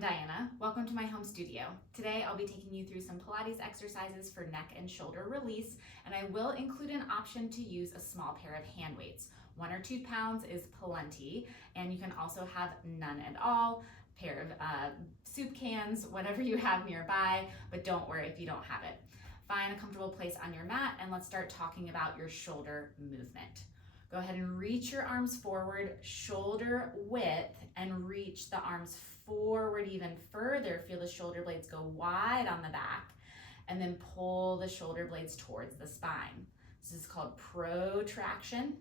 I'm Diana. Welcome to my home studio. Today I'll be taking you through some Pilates exercises for neck and shoulder release, and I will include an option to use a small pair of hand weights. 1 or 2 pounds is plenty, and you can also have none at all, pair of soup cans, whatever you have nearby, but don't worry if you don't have it. Find a comfortable place on your mat and let's start talking about your shoulder movement. Go ahead and reach your arms forward, shoulder width, and reach the arms forward even further. Feel the shoulder blades go wide on the back, and then pull the shoulder blades towards the spine. This is called protraction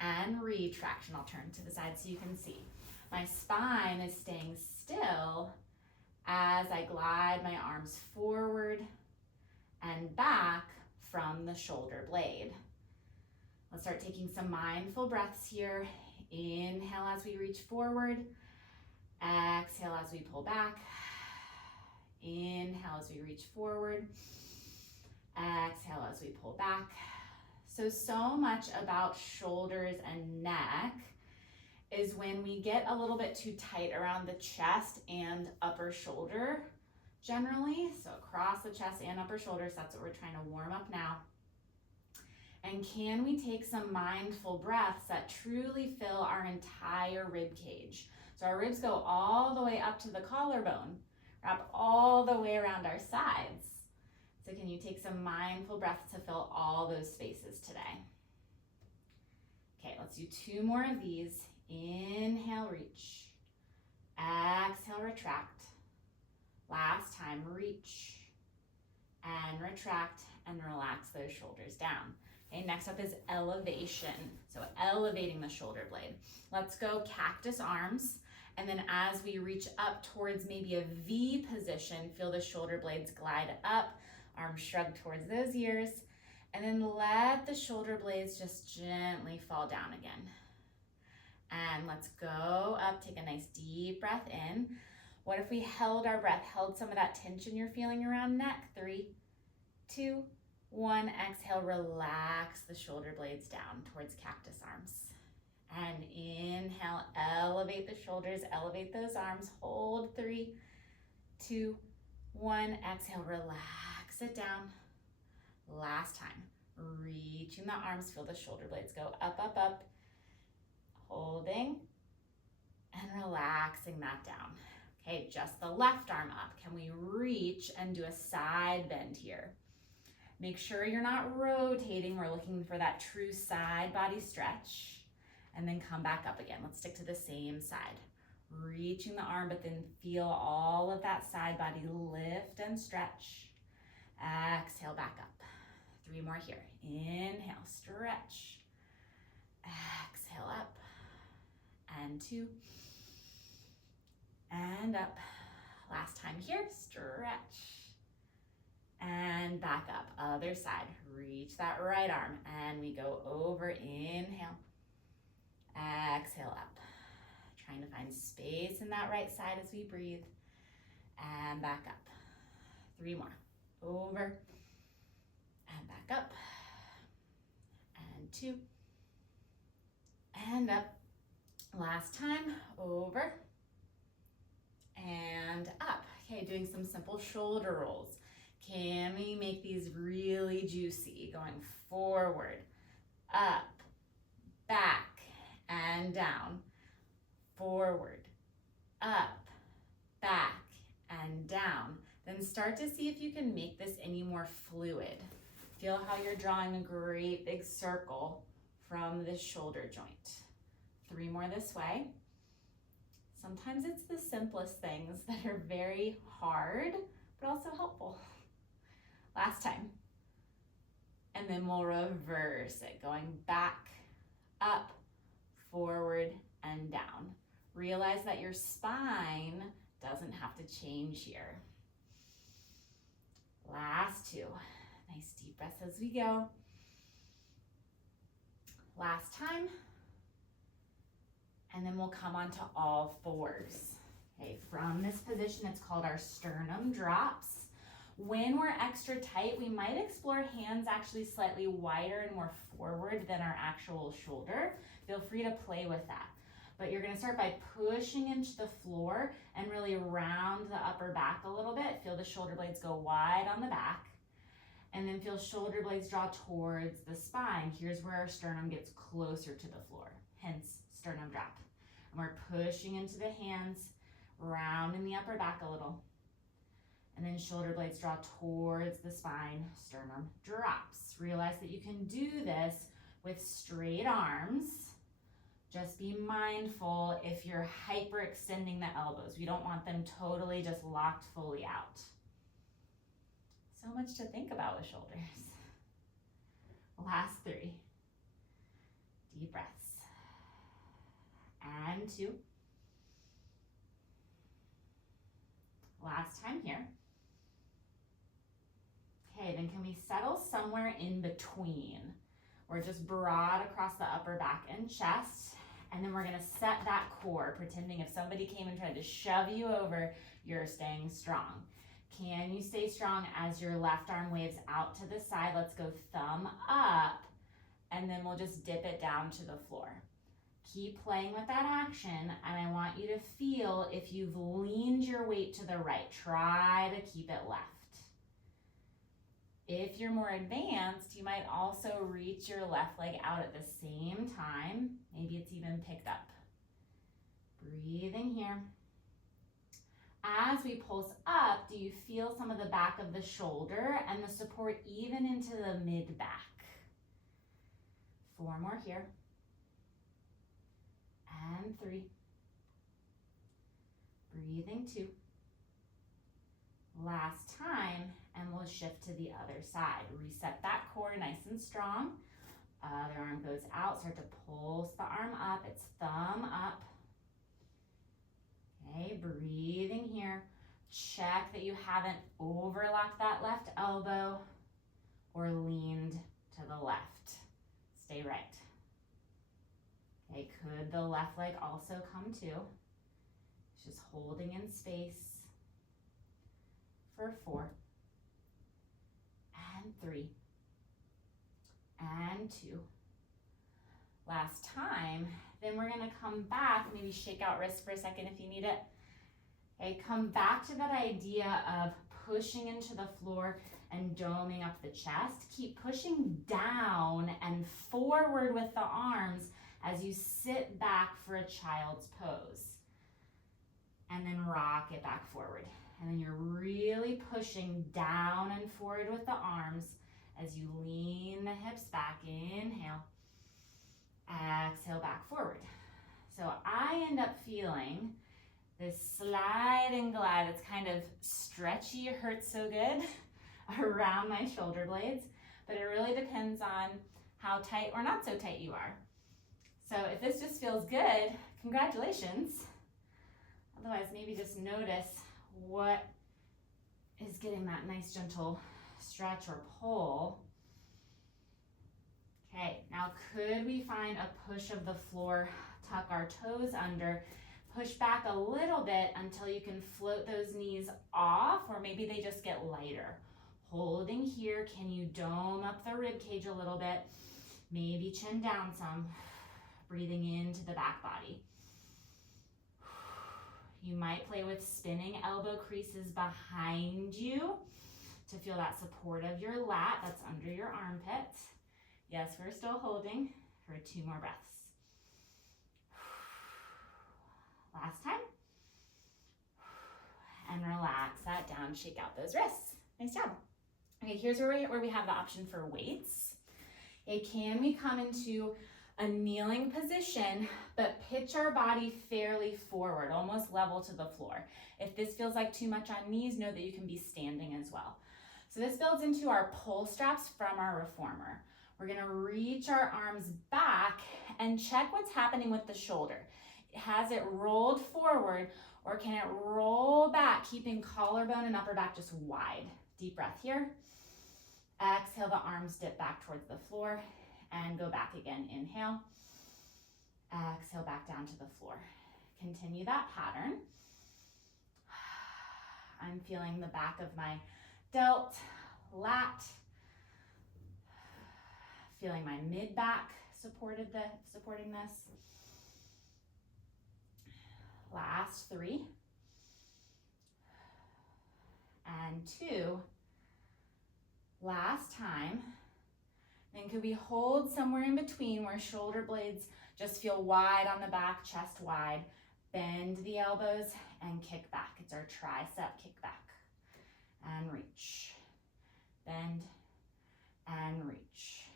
and retraction. I'll turn to the side so you can see. My spine is staying still as I glide my arms forward and back from the shoulder blade. Let's start taking some mindful breaths here. Inhale as we reach forward. Exhale as we pull back. Inhale as we reach forward. Exhale as we pull back. So much about shoulders and neck is when we get a little bit too tight around the chest and upper shoulder generally. So across the chest and upper shoulders, that's what we're trying to warm up now. And can we take some mindful breaths that truly fill our entire rib cage? So our ribs go all the way up to the collarbone, wrap all the way around our sides. So can you take some mindful breaths to fill all those spaces today? Okay, let's do 2 more of these. Inhale, reach. Exhale, retract. Last time, reach and retract and relax those shoulders down. Okay, next up is elevation. So elevating the shoulder blade. Let's go cactus arms. And then as we reach up towards maybe a V position, feel the shoulder blades glide up, arms shrug towards those ears, and then let the shoulder blades just gently fall down again. And let's go up, take a nice deep breath in. What if we held our breath, held some of that tension you're feeling around neck? 3, 2, 1, exhale, relax the shoulder blades down towards cactus arms. And inhale, elevate the shoulders, elevate those arms, hold 3, 2, 1, exhale, relax it down. Last time, reaching the arms, feel the shoulder blades go up, up, up, holding and relaxing that down. Okay, just the left arm up. Can we reach and do a side bend here? Make sure you're not rotating. We're looking for that true side body stretch. And then come back up again. Let's stick to the same side. Reaching the arm, but then feel all of that side body lift and stretch. Exhale, back up. 3 more here. Inhale, stretch. Exhale, up. And 2. And up. Last time here, stretch. And back up, other side. Reach that right arm and we go over, inhale, exhale up. Trying to find space in that right side as we breathe and back up. 3 more, over and back up and 2 and up. Last time, over and up. Okay, doing some simple shoulder rolls. Can we make these really juicy? Going forward, up, back, and down. Forward, up, back, and down. Then start to see if you can make this any more fluid. Feel how you're drawing a great big circle from the shoulder joint. 3 more this way. Sometimes it's the simplest things that are very hard, but also helpful. Last time. And then we'll reverse it, going back, up, forward, and down. Realize that your spine doesn't have to change here. Last 2. Nice deep breaths as we go. Last time. And then we'll come onto all 4s. Okay, from this position, it's called our sternum drops. When we're extra tight, we might explore hands actually slightly wider and more forward than our actual shoulder. Feel free to play with that. But you're gonna start by pushing into the floor and really round the upper back a little bit. Feel the shoulder blades go wide on the back. And then feel shoulder blades draw towards the spine. Here's where our sternum gets closer to the floor, hence sternum drop. And we're pushing into the hands, rounding the upper back a little. And then shoulder blades draw towards the spine, sternum drops. Realize that you can do this with straight arms. Just be mindful if you're hyperextending the elbows. We don't want them totally just locked fully out. So much to think about with shoulders. Last 3. Deep breaths. And 2. Last time here. Okay, then can we settle somewhere in between? We're just broad across the upper back and chest. And then we're gonna set that core, pretending if somebody came and tried to shove you over, you're staying strong. Can you stay strong as your left arm waves out to the side? Let's go thumb up, and then we'll just dip it down to the floor. Keep playing with that action, and I want you to feel if you've leaned your weight to the right. Try to keep it left. If you're more advanced, you might also reach your left leg out at the same time. Maybe it's even picked up. Breathing here. As we pulse up, do you feel some of the back of the shoulder and the support even into the mid-back? 4 more here. And 3. Breathing 2. Last time, and we'll shift to the other side. Reset that core nice and strong. Other arm goes out, start to pulse the arm up. It's thumb up. Okay, breathing here. Check that you haven't overlapped that left elbow or leaned to the left. Stay right. Okay, could the left leg also come too? Just holding in space for 4 and 3 and 2. Last time. Then we're gonna come back, maybe shake out wrists for a second if you need it. Okay, come back to that idea of pushing into the floor and doming up the chest. Keep pushing down and forward with the arms as you sit back for a child's pose. And then rock it back forward. And then you're really pushing down and forward with the arms as you lean the hips back. Inhale. Exhale, back forward. So I end up feeling this slide and glide. It's kind of stretchy, it hurts so good around my shoulder blades, but it really depends on how tight or not so tight you are. So if this just feels good, congratulations. Otherwise, maybe just notice what is getting that nice gentle stretch or pull. Okay, now could we find a push of the floor, tuck our toes under, push back a little bit until you can float those knees off, or maybe they just get lighter. Holding here, can you dome up the rib cage a little bit? Maybe chin down some, breathing into the back body. You might play with spinning elbow creases behind you to feel that support of your lat that's under your armpit. Yes, we're still holding for 2 more breaths. Last time. And relax that down, shake out those wrists. Nice job. Okay, here's where we have the option for weights. Okay, can we come into a kneeling position, but pitch our body fairly forward, almost level to the floor. If this feels like too much on knees, know that you can be standing as well. So this builds into our pull straps from our reformer. We're gonna reach our arms back and check what's happening with the shoulder. Has it rolled forward, or can it roll back, keeping collarbone and upper back just wide? Deep breath here. Exhale, the arms dip back towards the floor and go back again. Inhale. Exhale, back down to the floor. Continue that pattern. I'm feeling the back of my delt, lat. Feeling my mid back supporting this. Last 3. And 2. Last time. Then could we hold somewhere in between where shoulder blades just feel wide on the back, chest wide. Bend the elbows and kick back. It's our tricep kick back. And reach. Bend and reach.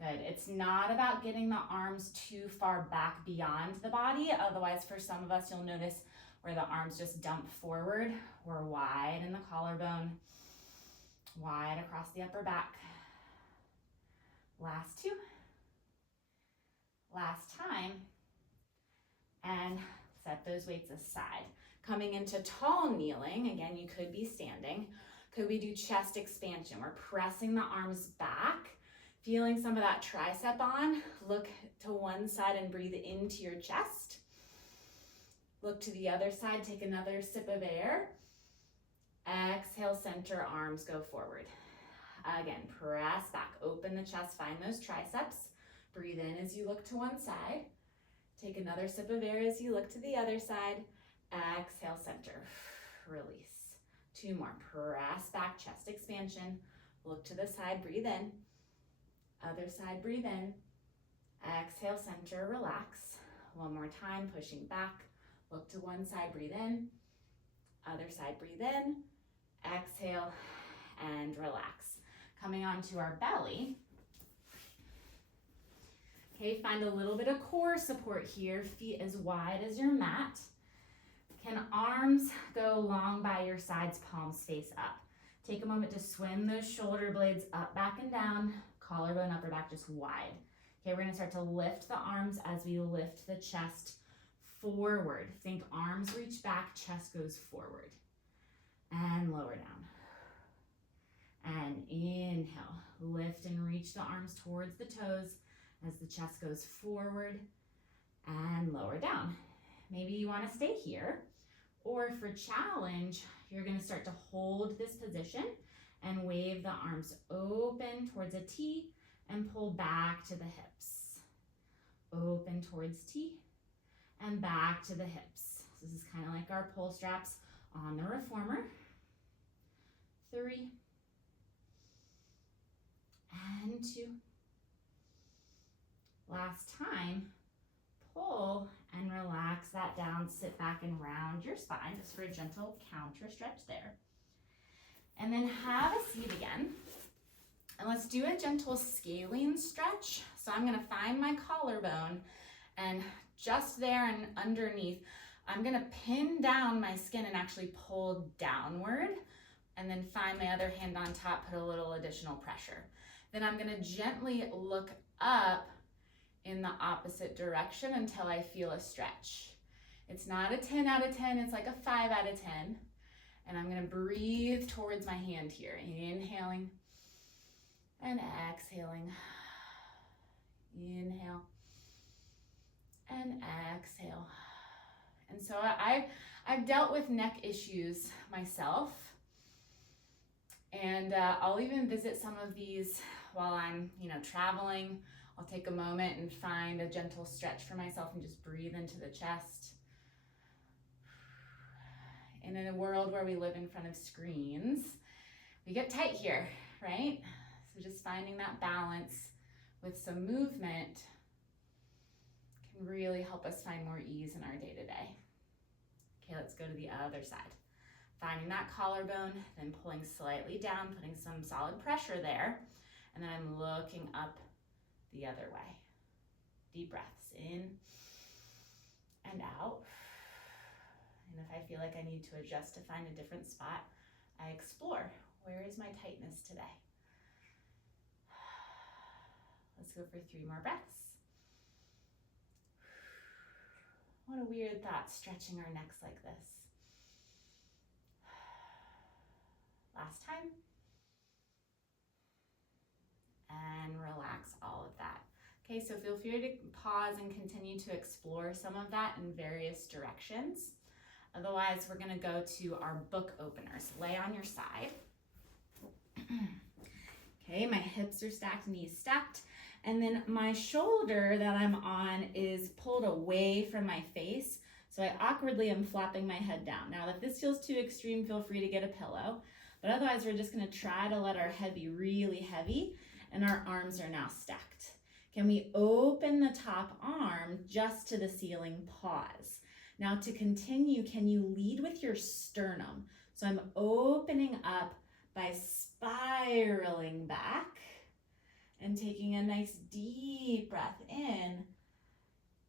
Good. It's not about getting the arms too far back beyond the body. Otherwise, for some of us, you'll notice where the arms just dump forward. We're wide in the collarbone, wide across the upper back. Last 2. Last time. And set those weights aside. Coming into tall kneeling, again, you could be standing. Could we do chest expansion? We're pressing the arms back, feeling some of that tricep on. Look to one side and breathe into your chest. Look to the other side, take another sip of air. Exhale, center, arms go forward. Again, press back, open the chest, find those triceps. Breathe in as you look to one side. Take another sip of air as you look to the other side. Exhale, center, release. 2 more, press back, chest expansion. Look to the side, breathe in. Other side, breathe in. Exhale, center, relax. 1 more time, pushing back. Look to one side, breathe in. Other side, breathe in. Exhale and relax. Coming onto our belly. Okay, find a little bit of core support here. Feet as wide as your mat. Can arms go long by your sides, palms face up. Take a moment to swim those shoulder blades up, back, and down. Collarbone, upper back just wide. Okay, we're gonna start to lift the arms as we lift the chest forward. Think arms reach back, chest goes forward. And lower down. And inhale, lift and reach the arms towards the toes as the chest goes forward and lower down. Maybe you want to stay here, or for challenge, you're going to start to hold this position and wave the arms open towards a T and pull back to the hips. Open towards T and back to the hips. This is kind of like our pull straps on the reformer. 3 and 2. Last time, pull and relax that down, sit back and round your spine just for a gentle counter stretch there. And then have a seat again. And let's do a gentle scalene stretch. So I'm gonna find my collarbone and just there and underneath, I'm gonna pin down my skin and actually pull downward and then find my other hand on top, put a little additional pressure. Then I'm gonna gently look up in the opposite direction until I feel a stretch. It's not a 10 out of 10, it's like a 5 out of 10. And I'm gonna breathe towards my hand here. Inhaling and exhaling. Inhale and exhale. And so I've dealt with neck issues myself. And I'll even visit some of these while I'm, traveling. I'll take a moment and find a gentle stretch for myself and just breathe into the chest. And in a world where we live in front of screens, we get tight here, right? So just finding that balance with some movement can really help us find more ease in our day-to-day. Okay, let's go to the other side. Finding that collarbone, then pulling slightly down, putting some solid pressure there. And then I'm looking up the other way. Deep breaths in and out. And if I feel like I need to adjust to find a different spot, I explore. Where is my tightness today? Let's go for 3 more breaths. What a weird thought, stretching our necks like this. Last time. And relax all of that. Okay, so feel free to pause and continue to explore some of that in various directions. Otherwise, we're gonna go to our book openers. Lay on your side. Okay, my hips are stacked, knees stacked. And then my shoulder that I'm on is pulled away from my face. So So I awkwardly am flopping my head down. Now, if this feels too extreme, feel free to get a pillow. But otherwise, we're just gonna try to let our head be really heavy and our arms are now stacked. Can we open the top arm just to the ceiling? Pause. Now to continue, can you lead with your sternum? So I'm opening up by spiraling back and taking a nice deep breath in.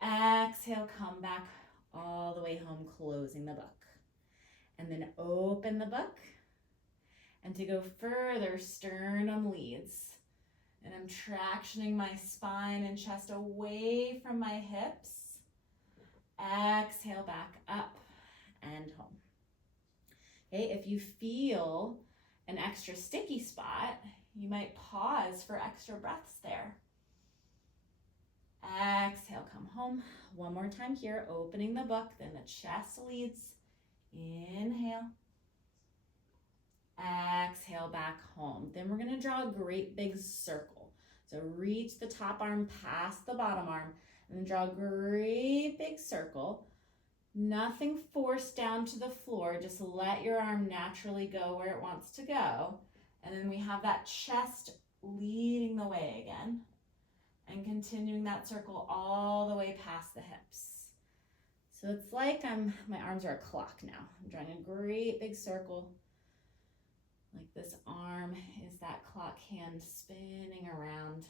Exhale, come back all the way home, closing the book. And then open the book. And to go further, sternum leads. And I'm tractioning my spine and chest away from my hips. Exhale, back up and home. Okay, if you feel an extra sticky spot, you might pause for extra breaths there. Exhale, come home. One more time here, opening the book, then the chest leads. Inhale. Exhale, back home. Then we're gonna draw a great big circle. So reach the top arm past the bottom arm and then draw a great big circle. Nothing forced down to the floor, just let your arm naturally go where it wants to go. And then we have that chest leading the way again and continuing that circle all the way past the hips. So it's like my arms are a clock now. I'm drawing a great big circle. Like this arm is that clock hand spinning around.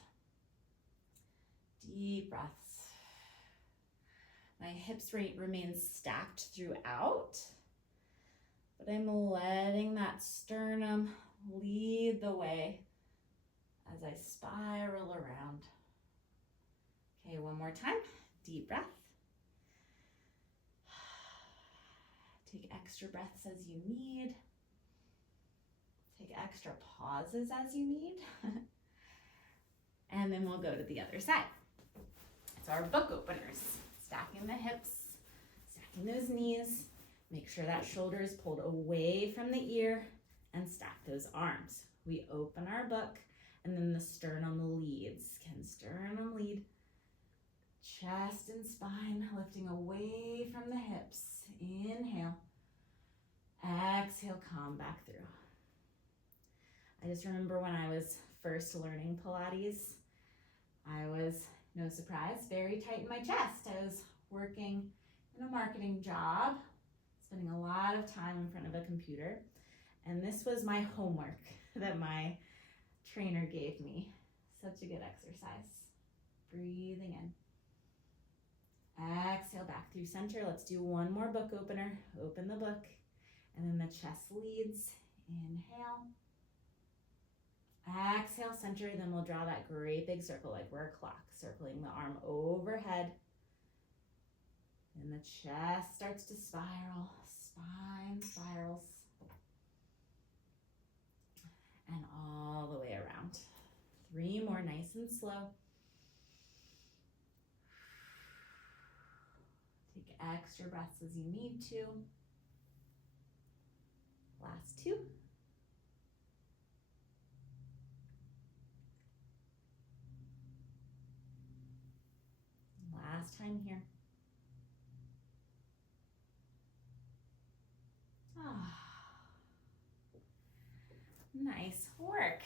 Deep breaths. My hips remain stacked throughout, but I'm letting that sternum lead the way as I spiral around. Okay, one more time. Deep breath. Take extra breaths as you need. Take extra pauses as you need. And then we'll go to the other side. So our book openers, stacking the hips, stacking those knees, make sure that shoulder is pulled away from the ear and stack those arms. We open our book and then the sternum leads. Can sternum lead? Chest and spine lifting away from the hips. Inhale. Exhale, come back through. I just remember when I was first learning Pilates, I was, no surprise, very tight in my chest. I was working in a marketing job, spending a lot of time in front of a computer, and this was my homework that my trainer gave me. Such a good exercise. Breathing in. Exhale, back through center. Let's do one more book opener. Open the book, and then the chest leads. Inhale. Exhale, center, then we'll draw that great big circle like we're a clock, circling the arm overhead. And the chest starts to spiral, spine spirals. And all the way around. 3 more, nice and slow. Take extra breaths as you need to. Last 2. Last time here. Nice work.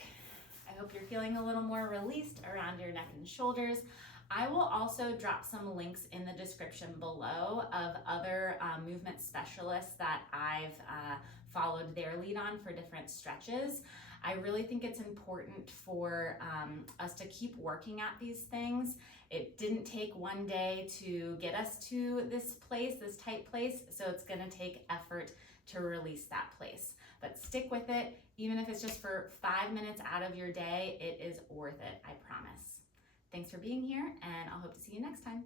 I hope you're feeling a little more released around your neck and shoulders. I will also drop some links in the description below of other movement specialists that I've followed their lead on for different stretches. I really think it's important for us to keep working at these things. It didn't take one day to get us to this place, this tight place, so it's gonna take effort to release that place. But stick with it, even if it's just for 5 minutes out of your day, it is worth it, I promise. Thanks for being here, and I'll hope to see you next time.